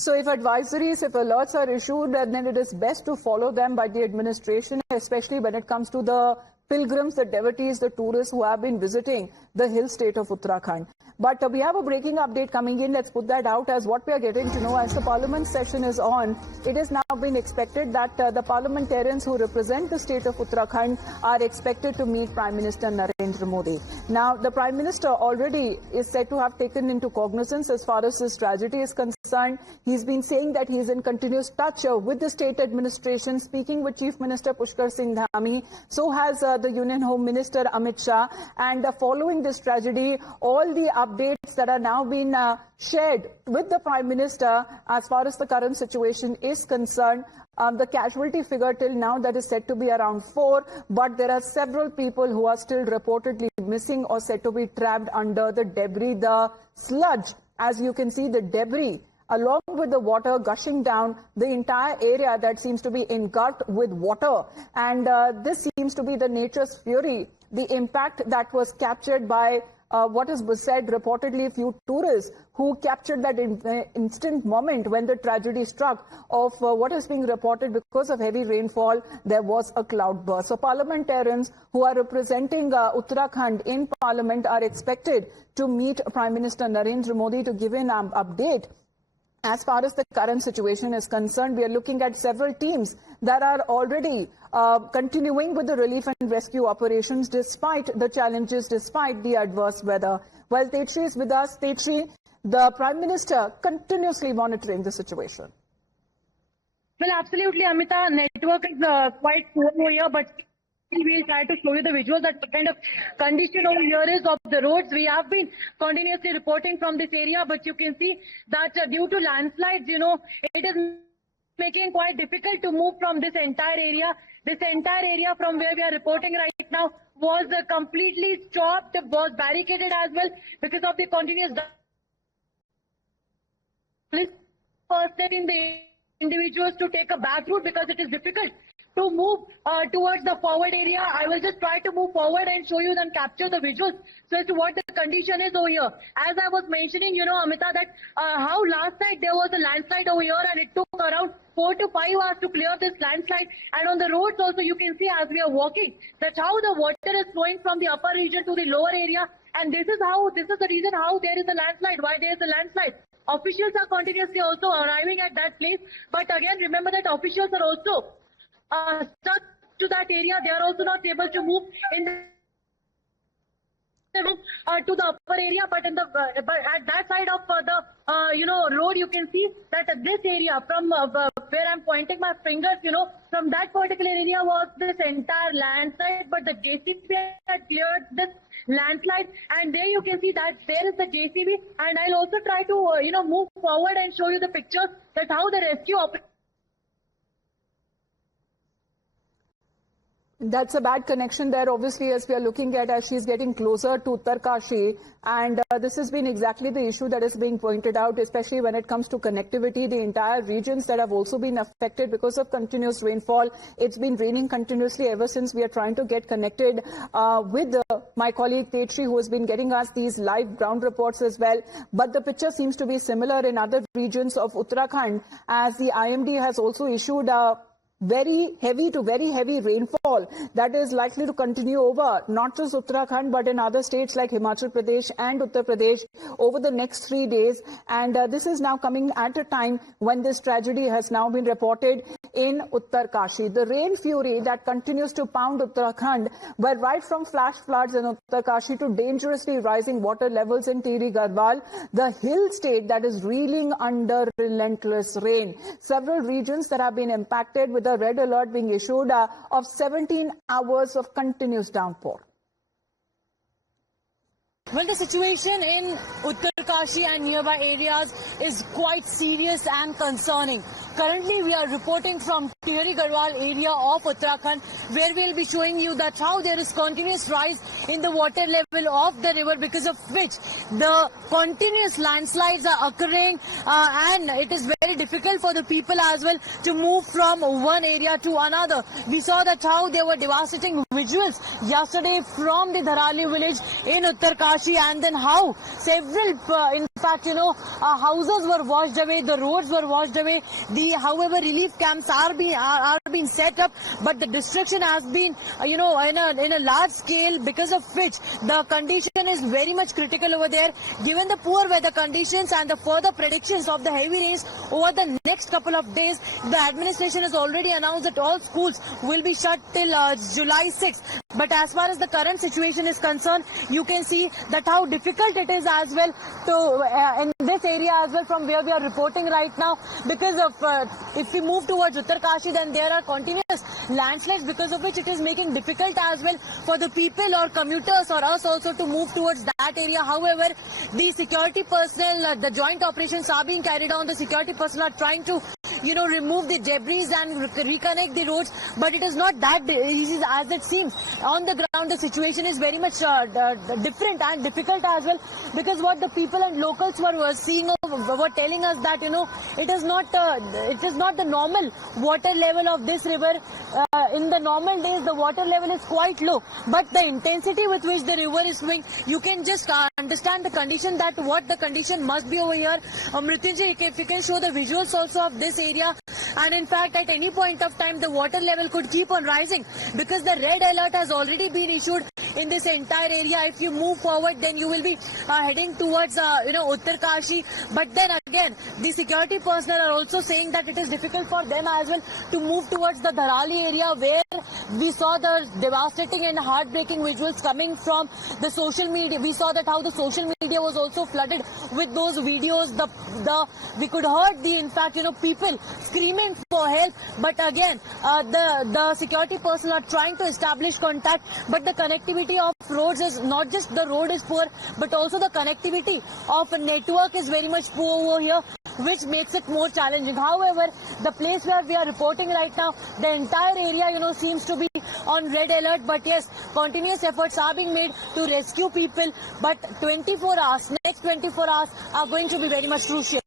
So if advisories, if alerts are issued, then it is best to follow them by the administration, especially when it comes to the pilgrims, the devotees, the tourists who have been visiting the hill state of Uttarakhand. But we have a breaking update coming in. Let's put that out as what we are getting to know as the parliament session is on. It is now been expected that the parliamentarians who represent the state of Uttarakhand are expected to meet Prime Minister Narendra Modi. Now, the Prime Minister already is said to have taken into cognizance as far as this tragedy is concerned. He's been saying that he is in continuous touch with the state administration, speaking with Chief Minister Pushkar Singh Dhami. So has the Union Home Minister Amit Shah. And following this tragedy, all the updates that are now being shared with the Prime Minister as far as the current situation is concerned. The casualty figure till now that is said to be around 4, but there are several people who are still reportedly missing or said to be trapped under the debris, the sludge. As you can see, the debris along with the water gushing down the entire area that seems to be engulfed with water. And this seems to be the nature's fury, the impact that was captured by what is said reportedly few tourists who captured that instant moment when the tragedy struck of what is being reported because of heavy rainfall, there was a cloudburst. So parliamentarians who are representing Uttarakhand in parliament are expected to meet Prime Minister Narendra Modi to give an update. As far as the current situation is concerned, we are looking at several teams that are already continuing with the relief and rescue operations despite the challenges, despite the adverse weather. Well, Tetri is with us. Tetri, the Prime Minister continuously monitoring the situation. Well, absolutely, Amita. Network is quite poor over here, but we'll try to show you the visuals. That kind of condition over here is of the roads. We have been continuously reporting from this area, but you can see that due to landslides, it is making quite difficult to move from this entire area. This entire area from where we are reporting right now was completely stopped, was barricaded as well because of the continuous in the individuals to take a back route because it is difficult to move towards the forward area. I will just try to move forward and show you and capture the visuals so as to what the condition is over here. As I was mentioning, Amita, that how last night there was a landslide over here and it took around 4 to 5 hours to clear this landslide. And on the roads also you can see as we are walking, that's how the water is flowing from the upper region to the lower area. And this is the reason how there is a landslide, why there is a landslide. Officials are continuously also arriving at that place. But again, remember that officials are also stuck to that area. They are also not able to move to the upper area, but at that side of the road, you can see that this area from where I'm pointing my fingers, from that particular area was this entire landslide, but the JCB had cleared this landslide, and there you can see that there is the JCB, and I'll also try to move forward and show you the pictures that how the rescue operation. That's a bad connection there, obviously, as we are looking at as she's getting closer to Uttarkashi. And this has been exactly the issue that is being pointed out, especially when it comes to connectivity. The entire regions that have also been affected because of continuous rainfall. It's been raining continuously ever since we are trying to get connected with my colleague Tetri, who has been getting us these live ground reports as well. But the picture seems to be similar in other regions of Uttarakhand, as the IMD has also issued very heavy rainfall that is likely to continue over not just Uttarakhand but in other states like Himachal Pradesh and Uttar Pradesh over the next 3 days. And this is now coming at a time when this tragedy has now been reported in Uttarkashi. The rain fury that continues to pound Uttarakhand, but right from flash floods in Uttarkashi to dangerously rising water levels in Tirhi Garhwal, the hill state that is reeling under relentless rain. Several regions that have been impacted with a red alert being issued of 17 hours of continuous downpour. Well, the situation in Uttarkashi and nearby areas is quite serious and concerning. Currently, we are reporting from Tirhi Garhwal area of Uttarakhand, where we'll be showing you that how there is continuous rise in the water level of the river, because of which the continuous landslides are occurring, and it is very difficult for the people as well to move from one area to another. We saw that how there were devastating visuals yesterday from the Dharali village in Uttarkashi, and then how several fact, houses were washed away, the roads were washed away. However, relief camps are being set up, but the destruction has been, in a large scale, because of which the condition is very much critical over there. Given the poor weather conditions and the further predictions of the heavy rains over the next couple of days, the administration has already announced that all schools will be shut till July 6th. But as far as the current situation is concerned, you can see that how difficult it is as well to in this area as well from where we are reporting right now, because of if we move towards Uttarkashi, then there are continuous landslides, because of which it is making difficult as well for the people or commuters or us also to move towards that area. However, the security personnel, the joint operations are being carried on. The security personnel are trying to remove the debris and reconnect the roads, but it is not that easy as it seems. On the ground, the situation is very much different and difficult as well, because what the people and locals were seeing, were telling us that it is not the normal water level of this river. In the normal days, the water level is quite low, but the intensity with which the river is flowing, you can just understand the condition, that what the condition must be over here. Mrityunjay, if you can show the visuals also of this area. And in fact, at any point of time, the water level could keep on rising, because the red alert has already been issued in this entire area. If you move forward, then you will be heading towards Uttarkashi. But then again, the security personnel are also saying that it is difficult for them as well to move towards the Dharali area, where we saw the devastating and heartbreaking visuals coming from the social media. We saw that how the social media was also flooded with those videos. We could hear people screaming for help. But again, the security personnel are trying to establish contact, but the connectivity of roads is not just the road is poor, but also the connectivity of a network is very much poor over here, which makes it more challenging. However, the place where we are reporting right now, the entire area, seems to be on red alert. But yes, continuous efforts are being made to rescue people. But 24 hours, next 24 hours are going to be very much crucial.